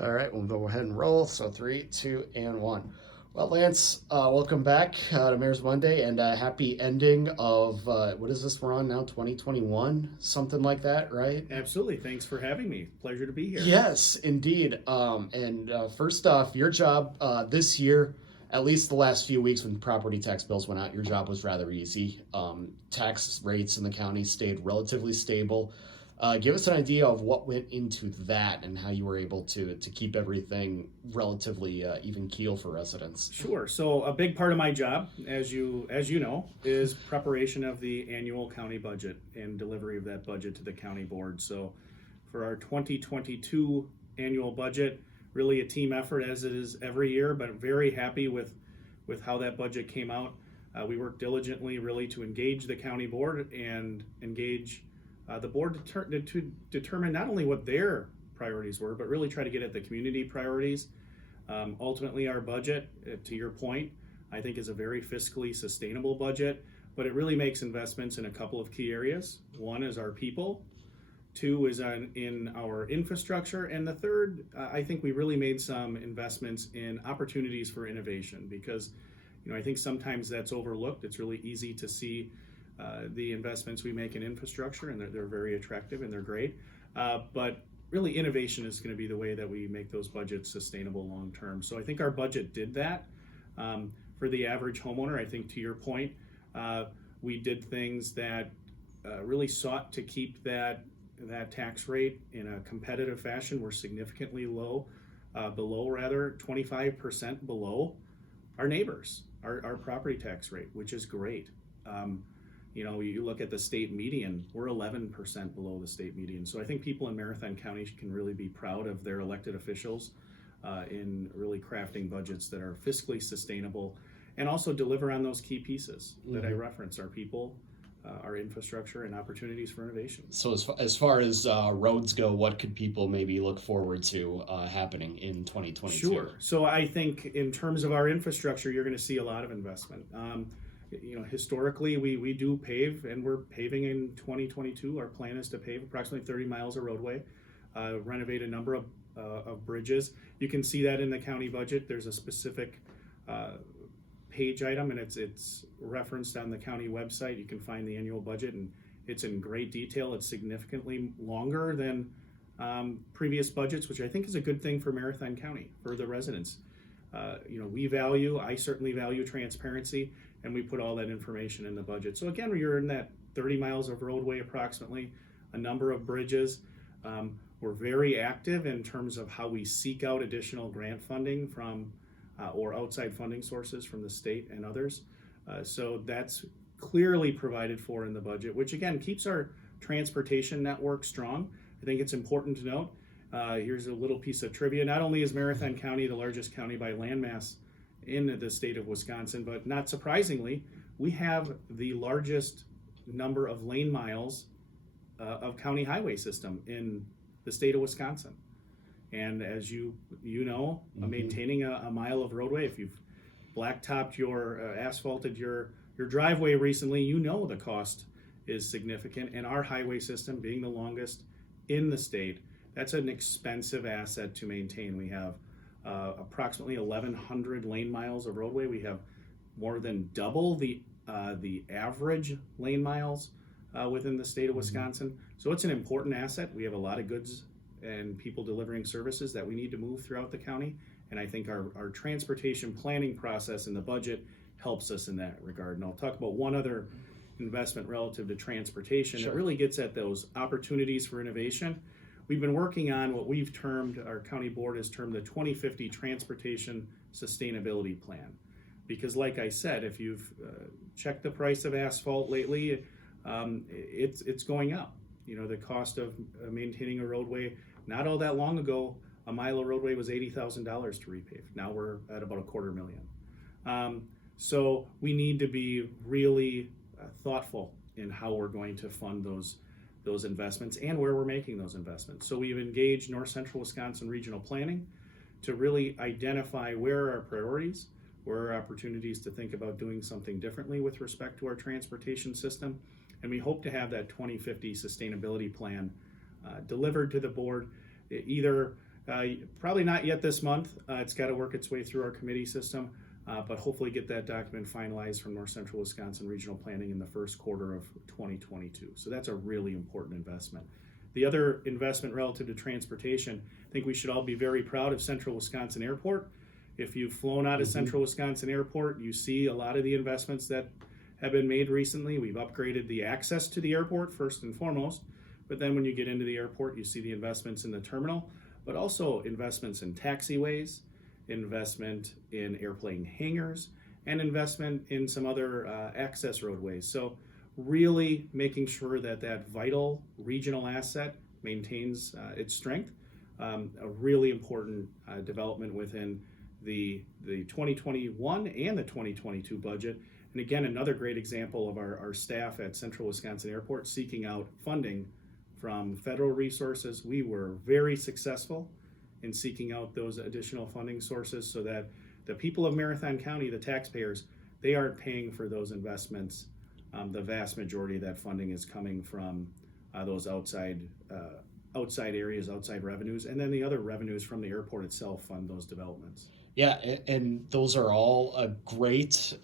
All right, we'll go ahead and roll. So three, two, and one. Well, Lance, welcome back to Mayor's Monday, and happy ending of what is this we're on now? 2021, something like that, right? Absolutely. Thanks for having me. Pleasure to be here. Yes, indeed. And first off, your job this year, at least the last few weeks when property tax bills went out, your job was rather easy. Tax rates in the county stayed relatively stable. Give us an idea of what went into that and how you were able to keep everything relatively even keel for residents. Sure. So a big part of my job, as you know, is preparation of the annual county budget and delivery of that budget to the county board. So for our 2022 annual budget, really a team effort as it is every year, but I'm very happy with how that budget came out. We worked diligently really to engage the county board and engage the board to determine not only what their priorities were, but really try to get at the community priorities. Ultimately, our budget, to your point, I think is a very fiscally sustainable budget, but it really makes investments in a couple of key areas. One is our people, two is in our infrastructure, and the third, I think we really made some investments in opportunities for innovation because I think sometimes that's overlooked. It's really easy to see the investments we make in infrastructure, and they're very attractive and they're great. But really, innovation is going to be the way that we make those budgets sustainable long term. So I think our budget did that. For the average homeowner, I think to your point, we did things that really sought to keep that tax rate in a competitive fashion. We're significantly below rather, 25% below our neighbors, our property tax rate, which is great. You look at the state median, we're 11% below the state median. So I think people in Marathon County can really be proud of their elected officials in really crafting budgets that are fiscally sustainable and also deliver on those key pieces that I referenced, our people, our infrastructure, and opportunities for innovation. So as far as roads go, what could people maybe look forward to happening in 2022? Sure. So I think in terms of our infrastructure, you're going to see a lot of investment. Historically, we do pave, and we're paving in 2022. Our plan is to pave approximately 30 miles of roadway, renovate a number of bridges. You can see that in the county budget. There's a specific page item, and it's referenced on the county website. You can find the annual budget, and it's in great detail. It's significantly longer than previous budgets, which I think is a good thing for Marathon County, for the residents. I certainly value transparency, and we put all that information in the budget. So again, you're in that 30 miles of roadway approximately, a number of bridges. We're very active in terms of how we seek out additional grant funding from or outside funding sources from the state and others. So that's clearly provided for in the budget, which again keeps our transportation network strong. I think it's important to note. Here's a little piece of trivia. Not only is Marathon County the largest county by landmass in the state of Wisconsin, but not surprisingly, we have the largest number of lane miles of county highway system in the state of Wisconsin. And as you know, maintaining a mile of roadway, if you've blacktopped asphalted your driveway recently, the cost is significant. And our highway system being the longest in the state, that's an expensive asset to maintain. We have approximately 1,100 lane miles of roadway. We have more than double the average lane miles within the state of Wisconsin. So it's an important asset. We have a lot of goods and people delivering services that we need to move throughout the county. And I think our transportation planning process in the budget helps us in that regard. And I'll talk about one other investment relative to transportation. Sure. It really gets at those opportunities for innovation. We've been working on what our county board has termed the 2050 Transportation Sustainability Plan. Because like I said, if you've checked the price of asphalt lately, it's going up. The cost of maintaining a roadway, not all that long ago, a mile of roadway was $80,000 to repave. Now we're at about $250,000. So we need to be really thoughtful in how we're going to fund those investments and where we're making those investments. So we've engaged North Central Wisconsin Regional Planning to really identify where are our priorities, where are opportunities to think about doing something differently with respect to our transportation system. And we hope to have that 2050 sustainability plan delivered to the board either Probably not yet this month. It's got to work its way through our committee system, but hopefully get that document finalized from North Central Wisconsin Regional Planning in the first quarter of 2022. So that's a really important investment. The other investment relative to transportation, I think we should all be very proud of Central Wisconsin Airport. If you've flown out of Central Wisconsin Airport, you see a lot of the investments that have been made recently. We've upgraded the access to the airport first and foremost, but then when you get into the airport, you see the investments in the terminal, but also investments in taxiways, investment in airplane hangars, and investment in some other access roadways. So really making sure that that vital regional asset maintains its strength. A really important development within the 2021 and the 2022 budget. And again, another great example of our staff at Central Wisconsin Airport seeking out funding from federal resources. We were very successful in seeking out those additional funding sources so that the people of Marathon County, the taxpayers, they aren't paying for those investments. The vast majority of that funding is coming from those outside areas, outside revenues, and then the other revenues from the airport itself fund those developments. Yeah, and those are all great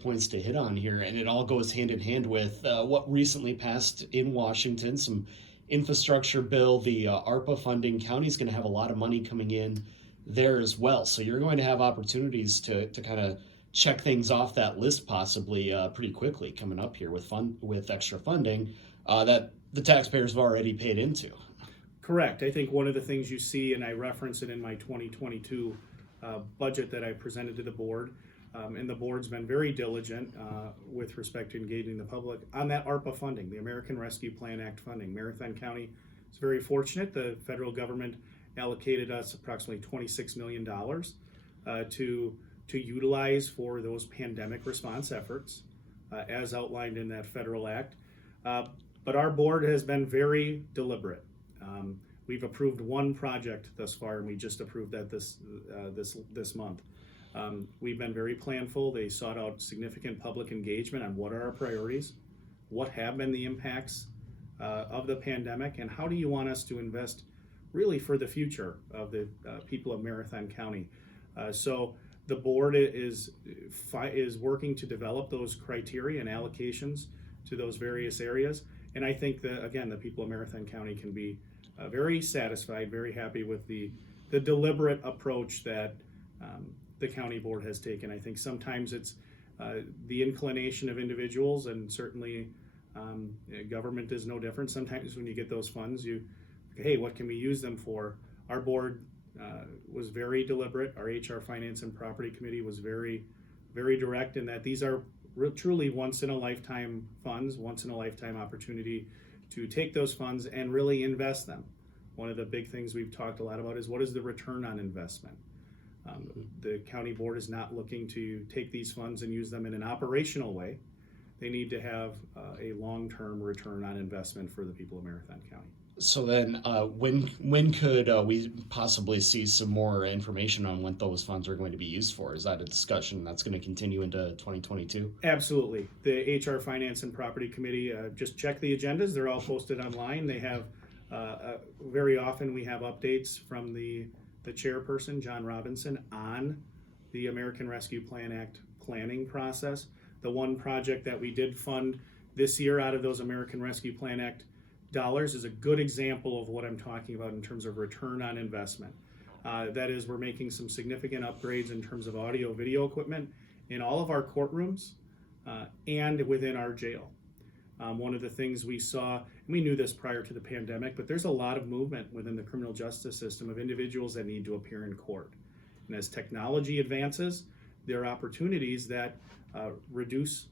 points to hit on here, and it all goes hand in hand with what recently passed in Washington, some infrastructure bill, the ARPA funding. County's going to have a lot of money coming in there as well, so you're going to have opportunities to kind of check things off that list possibly pretty quickly coming up here with extra funding that the taxpayers have already paid into. Correct. I think one of the things you see, and I reference it in my 2022 budget that I presented to the board, and the board's been very diligent with respect to engaging the public on that ARPA funding, the American Rescue Plan Act funding. Marathon County is very fortunate. The federal government allocated us approximately $26 million to utilize for those pandemic response efforts as outlined in that federal act. But our board has been very deliberate. We've approved one project thus far, and we just approved that this month. We've been very planful. They sought out significant public engagement on what are our priorities, what have been the impacts of the pandemic, and how do you want us to invest really for the future of the people of Marathon County. So the board is working to develop those criteria and allocations to those various areas. And I think that, again, the people of Marathon County can be very satisfied, very happy with the deliberate approach that the county board has taken. I think sometimes it's the inclination of individuals, and certainly government is no different. Sometimes when you get those funds, hey, what can we use them for? Our board was very deliberate. Our HR, Finance, and Property Committee was very, very direct in that these are truly once-in-a-lifetime funds, once-in-a-lifetime opportunity to take those funds and really invest them. One of the big things we've talked a lot about is what is the return on investment? The county board is not looking to take these funds and use them in an operational way. They need to have a long-term return on investment for the people of Marathon County. So then, when could we possibly see some more information on what those funds are going to be used for? Is that a discussion that's going to continue into 2022? Absolutely. The HR, Finance, and Property Committee, just check the agendas. They're all posted online. They have, very often we have updates from the chairperson, John Robinson, on the American Rescue Plan Act planning process. The one project that we did fund this year out of those American Rescue Plan Act dollars is a good example of what I'm talking about in terms of return on investment. That is, we're making some significant upgrades in terms of audio video equipment in all of our courtrooms and within our jail. One of the things we saw, and we knew this prior to the pandemic, but there's a lot of movement within the criminal justice system of individuals that need to appear in court. And as technology advances, there are opportunities that reduce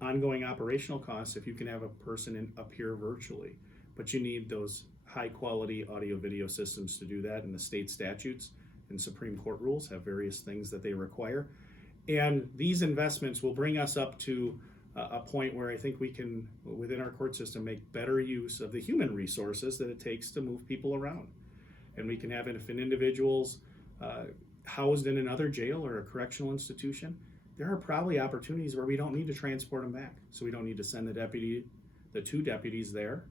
ongoing operational costs if you can have a person appear virtually. But you need those high quality audio video systems to do that, and the state statutes and Supreme Court rules have various things that they require. And these investments will bring us up to a point where I think we can, within our court system, make better use of the human resources that it takes to move people around. And we can have, if an individual's housed in another jail or a correctional institution, there are probably opportunities where we don't need to transport them back. So we don't need to send the two deputies there,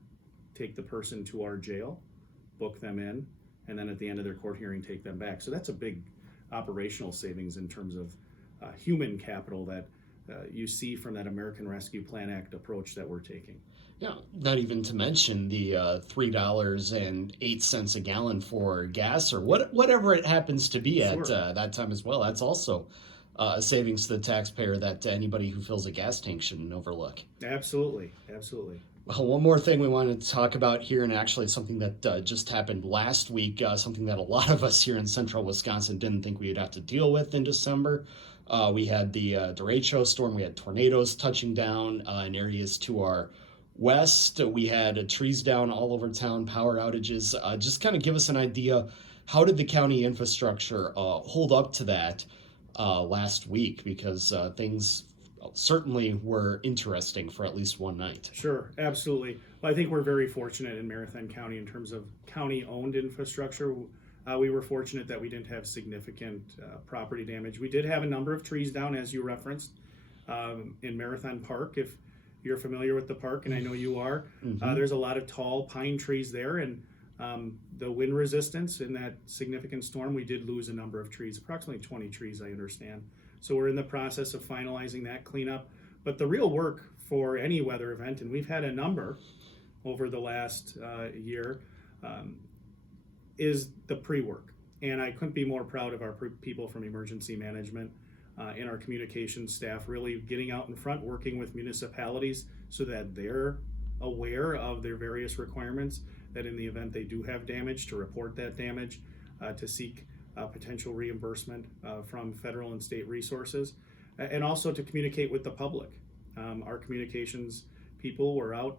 take the person to our jail, book them in, and then at the end of their court hearing, take them back. So that's a big operational savings in terms of human capital that you see from that American Rescue Plan Act approach that we're taking. Yeah, not even to mention the $3.08 a gallon for gas or whatever it happens to be at that time as well. That's also a savings to the taxpayer that anybody who fills a gas tank shouldn't overlook. Absolutely, absolutely. Well, one more thing we wanted to talk about here, and actually something that just happened last week, something that a lot of us here in central Wisconsin didn't think we would have to deal with in December. We had the derecho storm. We had tornadoes touching down in areas to our west. We had trees down all over town, power outages. Just kind of give us an idea, how did the county infrastructure hold up to that last week? Because things certainly were interesting for at least one night. Sure, absolutely. Well, I think we're very fortunate in Marathon County in terms of county-owned infrastructure. We were fortunate that we didn't have significant property damage. We did have a number of trees down, as you referenced, in Marathon Park. If you're familiar with the park, and I know you are, there's a lot of tall pine trees there, and the wind resistance in that significant storm, we did lose a number of trees, approximately 20 trees, I understand. So we're in the process of finalizing that cleanup. But the real work for any weather event, and we've had a number over the last year, is the pre-work. And I couldn't be more proud of our people from emergency management and our communications staff really getting out in front, working with municipalities so that they're aware of their various requirements, that in the event they do have damage, to report that damage, to seek potential reimbursement from federal and state resources, and also to communicate with the public. Our communications people were out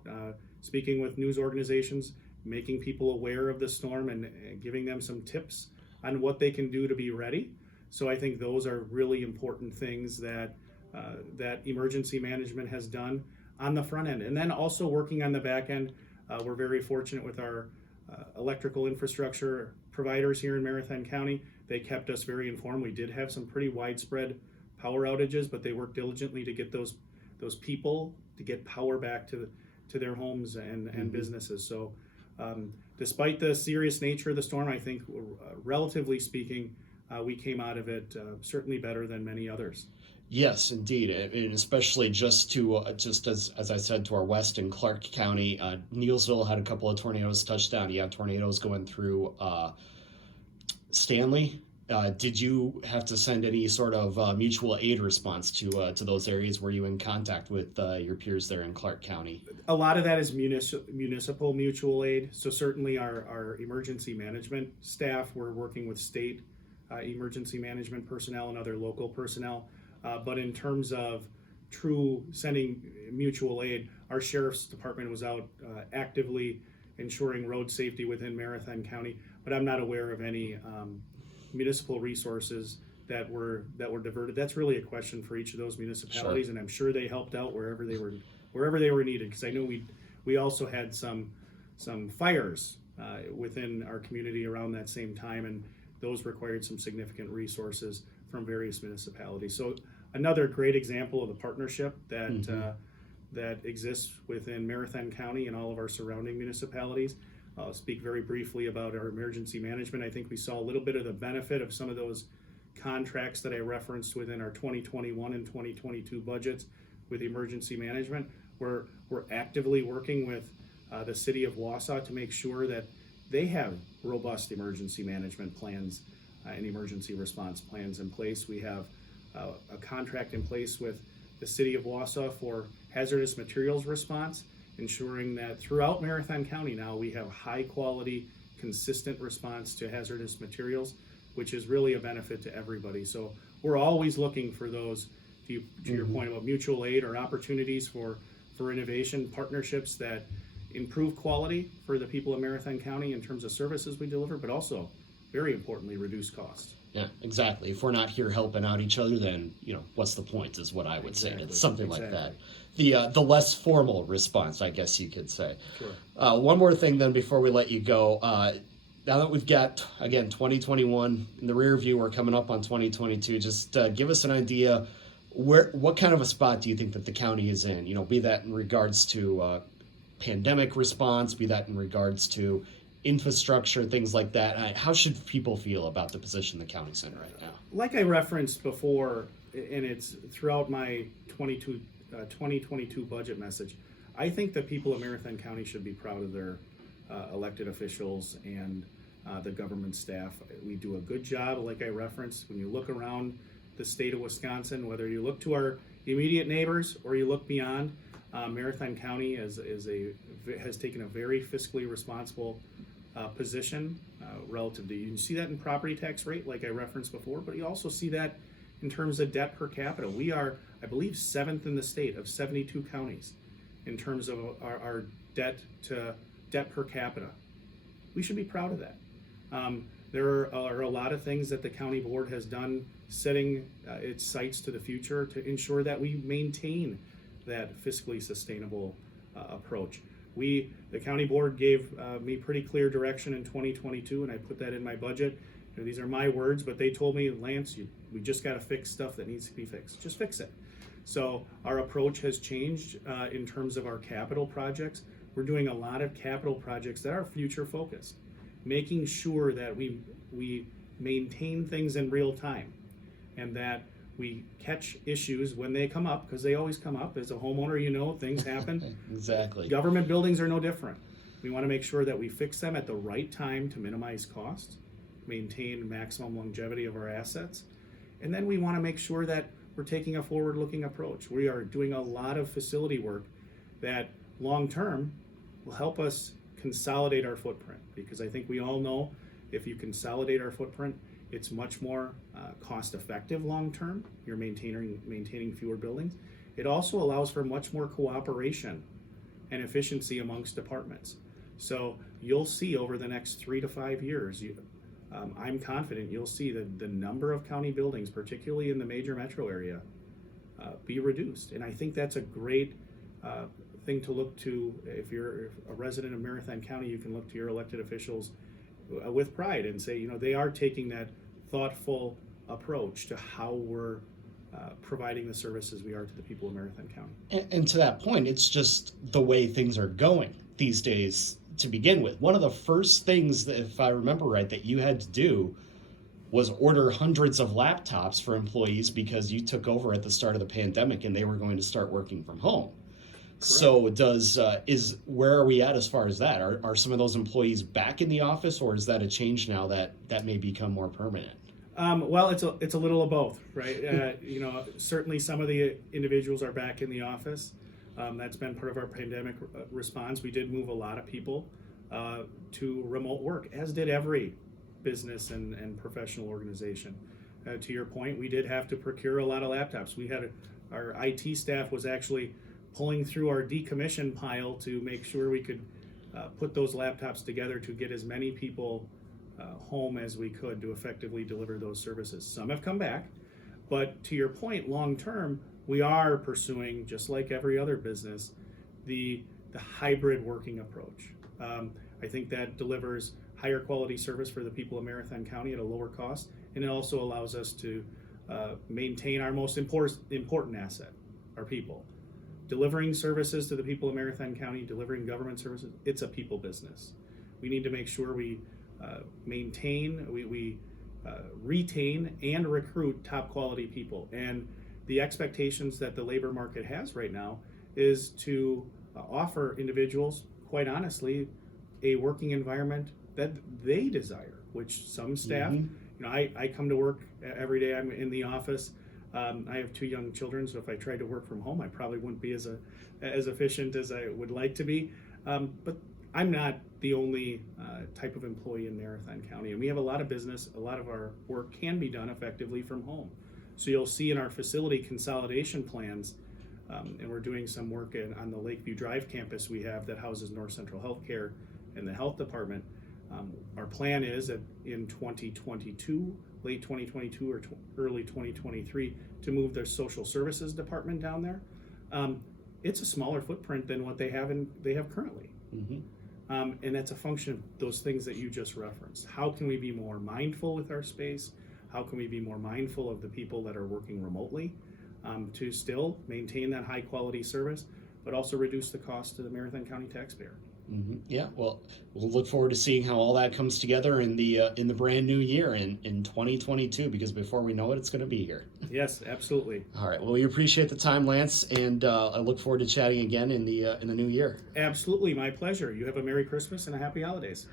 speaking with news organizations, making people aware of the storm and giving them some tips on what they can do to be ready. So I think those are really important things that that emergency management has done on the front end. And then also working on the back end, we're very fortunate with our electrical infrastructure providers here in Marathon County. They kept us very informed. We did have some pretty widespread power outages, but they worked diligently to get those people to get power back to their homes and businesses. So despite the serious nature of the storm, I think relatively speaking, we came out of it certainly better than many others. Yes, indeed, and especially just as I said, to our west in Clark County, Neilsville had a couple of tornadoes touch down. You have tornadoes going through Stanley. Did you have to send any sort of mutual aid response to those areas? Were you in contact with your peers there in Clark County? A lot of that is municipal mutual aid. So certainly our emergency management staff were working with state emergency management personnel and other local personnel. But in terms of true sending mutual aid, our sheriff's department was out actively ensuring road safety within Marathon County. But I'm not aware of any municipal resources that were diverted. That's really a question for each of those municipalities, sure. And I'm sure they helped out wherever they were needed. Because I know we also had some fires within our community around that same time, and those required some significant resources from various municipalities. So another great example of the partnership that that exists within Marathon County and all of our surrounding municipalities. I'll speak very briefly about our emergency management. I think we saw a little bit of the benefit of some of those contracts that I referenced within our 2021 and 2022 budgets with emergency management. We're actively working with the city of Wausau to make sure that they have robust emergency management plans and emergency response plans in place. We have a contract in place with the city of Wausau for hazardous materials response, ensuring that throughout Marathon County now we have high quality, consistent response to hazardous materials, which is really a benefit to everybody. So we're always looking for those, to your point about mutual aid or opportunities for innovation, partnerships that improve quality for the people of Marathon County in terms of services we deliver, but also, very importantly, reduce costs. Yeah, exactly. If we're not here helping out each other, then what's the point? Is what I would say. It's something like that. The less formal response, I guess you could say. Sure. One more thing, then, before we let you go. Now that we've got, again, 2021 in the rear view, we're coming up on 2022. Just give us an idea. What kind of a spot do you think that the county is in? Be that in regards to pandemic response, be that in regards to infrastructure, things like that. How should people feel about the position the county's in right now? Like I referenced before, and it's throughout my 2022 budget message, I think that people of Marathon County should be proud of their elected officials and the government staff. We do a good job, like I referenced. When you look around the state of Wisconsin, whether you look to our immediate neighbors or you look beyond, Marathon County has taken a very fiscally responsible position relative to, you can see that in property tax rate, like I referenced before, but you also see that in terms of debt per capita. We are, I believe, 7th in the state of 72 counties in terms of our debt per capita. We should be proud of that. There are a lot of things that the county board has done, setting its sights to the future to ensure that we maintain that fiscally sustainable approach. The county board gave me pretty clear direction in 2022, and I put that in my budget. You know, these are my words, but they told me, Lance, we just got to fix stuff that needs to be fixed. Just fix it. So our approach has changed in terms of our capital projects. We're doing a lot of capital projects that are future focused, making sure that we maintain things in real time and that we catch issues when they come up, because they always come up. As a homeowner, you know, things happen. Exactly. Government buildings are no different. We want to make sure that we fix them at the right time to minimize costs, maintain maximum longevity of our assets, and then we want to make sure that we're taking a forward-looking approach. We are doing a lot of facility work that long-term will help us consolidate our footprint, because I think we all know if you consolidate our footprint, it's much more cost-effective long-term. You're maintaining fewer buildings. It also allows for much more cooperation and efficiency amongst departments. So you'll see over the next 3 to 5 years, I'm confident you'll see the number of county buildings, particularly in the major metro area, be reduced. And I think that's a great thing to look to. If you're a resident of Marathon County, you can look to your elected officials with pride and say, you know, they are taking that thoughtful approach to how we're providing the services we are to the people of Marathon County. And to that point, it's just the way things are going these days to begin with. One of the first things that, if I remember right, that you had to do was order hundreds of laptops for employees because you took over at the start of the pandemic and they were going to start working from home. Correct. So where are we at as far as that? Are some of those employees back in the office, or is that a change now that may become more permanent? Well, it's a little of both, right? You know, certainly some of the individuals are back in the office. That's been part of our pandemic response. We did move a lot of people to remote work, as did every business and professional organization. To your point, we did have to procure a lot of laptops. Our IT staff was actually pulling through our decommission pile to make sure we could put those laptops together to get as many people home as we could to effectively deliver those services. Some have come back, but to your point, long term, we are pursuing, just like every other business, the hybrid working approach. I think that delivers higher quality service for the people of Marathon County at a lower cost, and it also allows us to maintain our most important asset, our people. Delivering services to the people of Marathon County, delivering government services, it's a people business. We need to make sure we maintain, we retain and recruit top quality people. And the expectations that the labor market has right now is to offer individuals, quite honestly, a working environment that they desire, which some staff, you know, I come to work every day, I'm in the office. I have 2 young children, so if I tried to work from home, I probably wouldn't be as efficient as I would like to be. But I'm not the only type of employee in Marathon County, and we have a lot of business. A lot of our work can be done effectively from home. So you'll see in our facility consolidation plans, and we're doing some work on the Lakeview Drive campus we have that houses North Central Healthcare and the health department. Our plan is that in 2022, late 2022 or early 2023, to move their social services department down there. It's a smaller footprint than what they have currently. And that's a function of those things that you just referenced. How can we be more mindful with our space? How can we be more mindful of the people that are working remotely to still maintain that high quality service, but also reduce the cost to the Marathon County taxpayer? Yeah, well, we'll look forward to seeing how all that comes together in the brand new year in 2022. Because before we know it, it's going to be here. Yes, absolutely. All right. Well, we appreciate the time, Lance, and I look forward to chatting again in the new year. Absolutely, my pleasure. You have a Merry Christmas and a Happy Holidays.